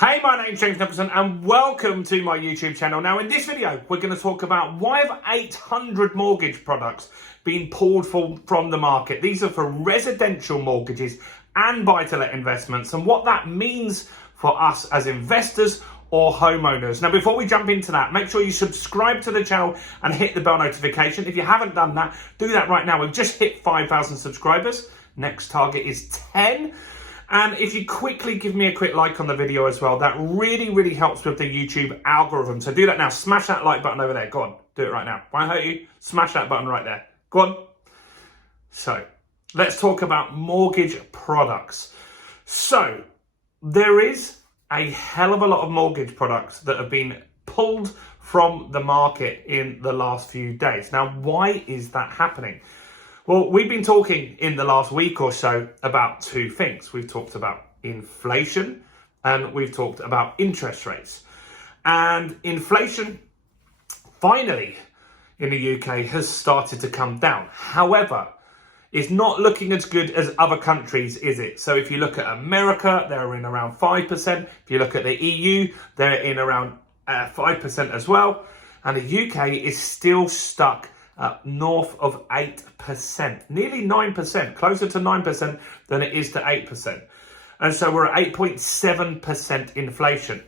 Hey, my name's James Nicholson and welcome to my YouTube channel. Now in this video, we're going to talk about why have 800 mortgage products been pulled from the market. These are for residential mortgages and buy-to-let investments and what that means for us as investors or homeowners. Now, before we jump into that, make sure you subscribe to the channel and hit the bell notification. If you haven't done that, do that right now. We've just hit 5,000 subscribers. Next target is 10. And if you quickly give me a quick like on the video as well, that really helps with the YouTube algorithm. So do that now. Smash that like button over there. Go on, do it right now. Won't hurt you. Smash that button right there. Go on. So let's talk about mortgage products. So there is a hell of a lot of mortgage products that have been pulled from the market in the last few days. Now, why is that happening? Well, we've been talking in the last week or so about two things. We've talked about inflation and we've talked about interest rates. And inflation, finally, in the UK has started to come down. However, it's not looking as good as other countries, is it? So if you look at America, they're in around 5%. If you look at the EU, they're in around 5% as well. And the UK is still stuck north of 8%, nearly 9%, closer to 9% than it is to 8%. And so we're at 8.7% inflation.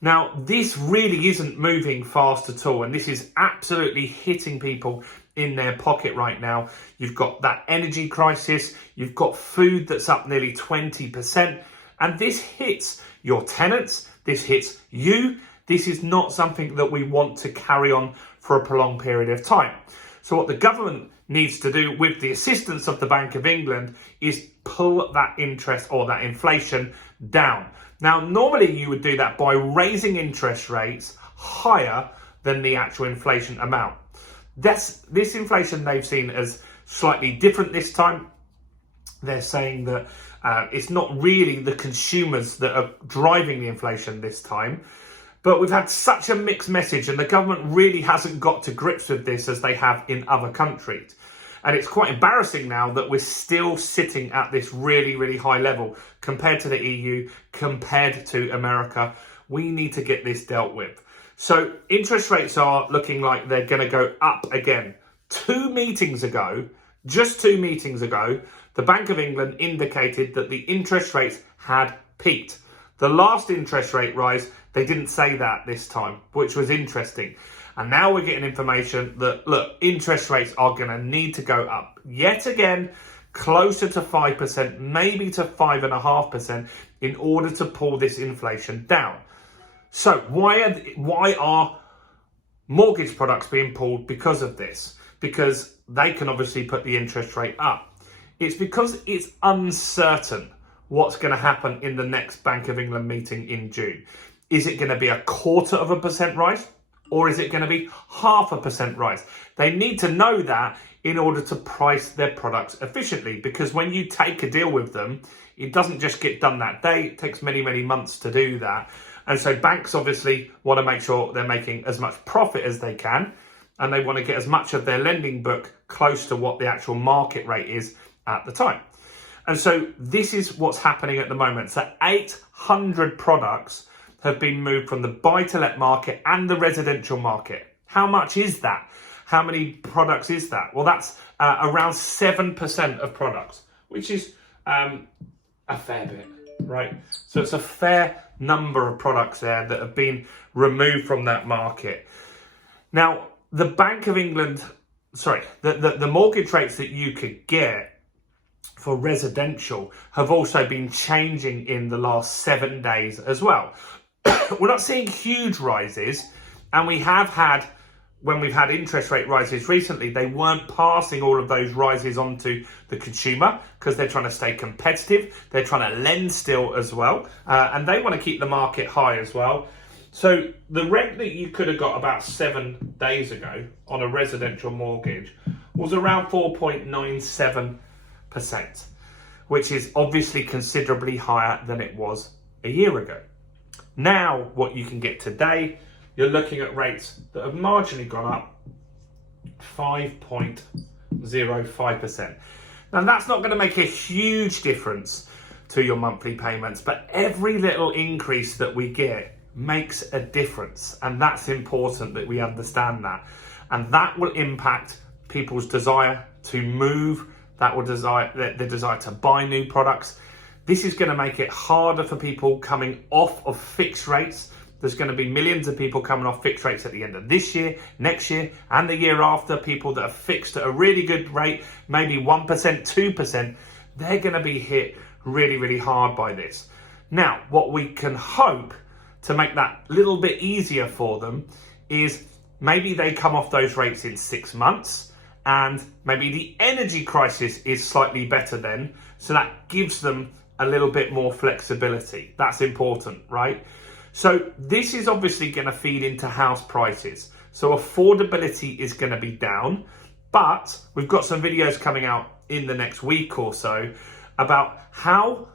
Now, this really isn't moving fast at all. And this is absolutely hitting people in their pocket right now. You've got that energy crisis. You've got food that's up nearly 20%. And this hits your tenants. This hits you. This is not something that we want to carry on for a prolonged period of time. So what the government needs to do with the assistance of the Bank of England is pull that interest or that inflation down. Now, normally you would do that by raising interest rates higher than the actual inflation amount. This inflation they've seen as slightly different this time. They're saying that it's not really the consumers that are driving the inflation this time. But we've had such a mixed message and the government really hasn't got to grips with this as they have in other countries. And it's quite embarrassing now that we're still sitting at this really high level compared to the EU, compared to America. We need to get this dealt with. So interest rates are looking like they're going to go up again. Just 2 meetings ago, the Bank of England indicated that the interest rates had peaked. The last interest rate rise, they didn't say that this time, which was interesting. And now we're getting information that, look, interest rates are going to need to go up yet again, closer to 5%, maybe to 5.5% in order to pull this inflation down. So why are mortgage products being pulled because of this? Because they can obviously put the interest rate up. It's because it's uncertain what's going to happen in the next Bank of England meeting in June. Is it going to be a 0.25% rise or is it going to be 0.5% rise? They need to know that in order to price their products efficiently, because when you take a deal with them, it doesn't just get done that day. It takes many months to do that. And so banks obviously want to make sure they're making as much profit as they can, and they want to get as much of their lending book close to what the actual market rate is at the time. And so this is what's happening at the moment. So 800 products have been moved from the buy-to-let market and the residential market. How much is that? How many products is that? Well, that's around 7% of products, which is a fair bit, right? So it's a fair number of products there that have been removed from that market. Now, the Bank of England, the mortgage rates that you could get for residential have also been changing in the last 7 days as well. We're not seeing huge rises, and we have had, when we've had interest rate rises recently, they weren't passing all of those rises onto the consumer because they're trying to stay competitive. They're trying to lend still as well, and they want to keep the market high as well. So the rate that you could have got about 7 days ago on a residential mortgage was around 4.97%, which is obviously considerably higher than it was a year ago. Now, what you can get today, you're looking at rates that have marginally gone up 5.05%. Now, that's not going to make a huge difference to your monthly payments. But every little increase that we get makes a difference, and that's important that we understand that. And that will impact people's desire to move, that will the desire to buy new products. This is going to make it harder for people coming off of fixed rates. There's going to be millions of people coming off fixed rates at the end of this year, next year, and the year after. People that are fixed at a really good rate, maybe 1%, 2%, they're going to be hit really, really hard by this. Now, what we can hope to make that little bit easier for them is maybe they come off those rates in 6 months, and maybe the energy crisis is slightly better then. So that gives them a little bit more flexibility. That's important, right? So this is obviously going to feed into house prices. So affordability is going to be down, but we've got some videos coming out in the next week or so about how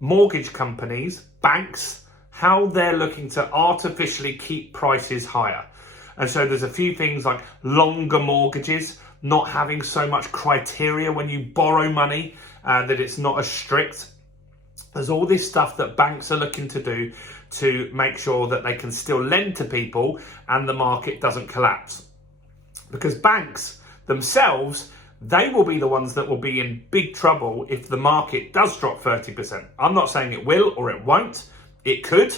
mortgage companies, banks, how they're looking to artificially keep prices higher. And so there's a few things like longer mortgages, not having so much criteria when you borrow money, that it's not as strict. There's all this stuff that banks are looking to do to make sure that they can still lend to people and the market doesn't collapse. Because banks themselves, they will be the ones that will be in big trouble if the market does drop 30%. I'm not saying it will or it won't. It could.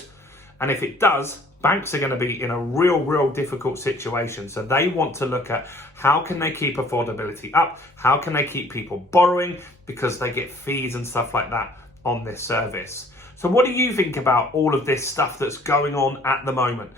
And if it does, banks are going to be in a real difficult situation. So they want to look at how can they keep affordability up? How can they keep people borrowing? Because they get fees and stuff like that on this service. So what do you think about all of this stuff that's going on at the moment?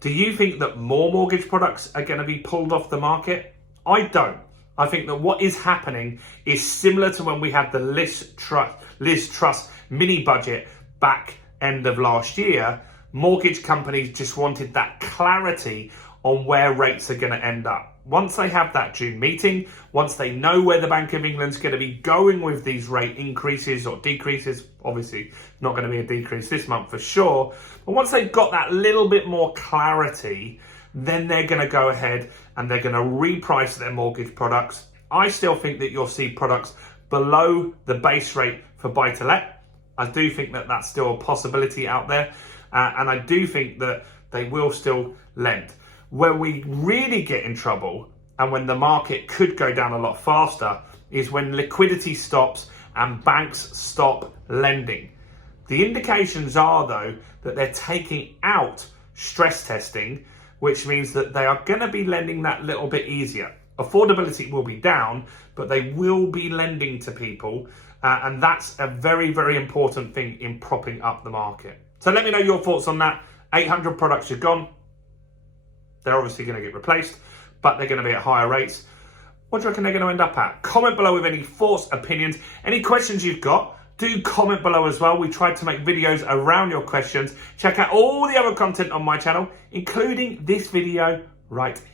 Do you think that more mortgage products are going to be pulled off the market? I don't. I think that what is happening is similar to when we had the Liz Truss mini budget back end of last year. Mortgage companies just wanted that clarity on where rates are going to end up. Once they have that June meeting, once they know where the Bank of England's going to be going with these rate increases or decreases, obviously not going to be a decrease this month for sure, but once they've got that little bit more clarity, then they're going to go ahead and they're going to reprice their mortgage products. I still think that you'll see products below the base rate for buy-to-let. I do think that that's still a possibility out there, and I do think that they will still lend. Where we really get in trouble and when the market could go down a lot faster is when liquidity stops and banks stop lending. The indications are, though, that they're taking out stress testing, which means that they are going to be lending that little bit easier. Affordability will be down, but they will be lending to people, and that's a very important thing in propping up the market. So let me know your thoughts on that. 800 products are gone. They're obviously going to get replaced, but they're going to be at higher rates. What do you reckon they're going to end up at? Comment below with any thoughts, opinions, any questions you've got. Do comment below as well. We tried to make videos around your questions. Check out all the other content on my channel, including this video right here.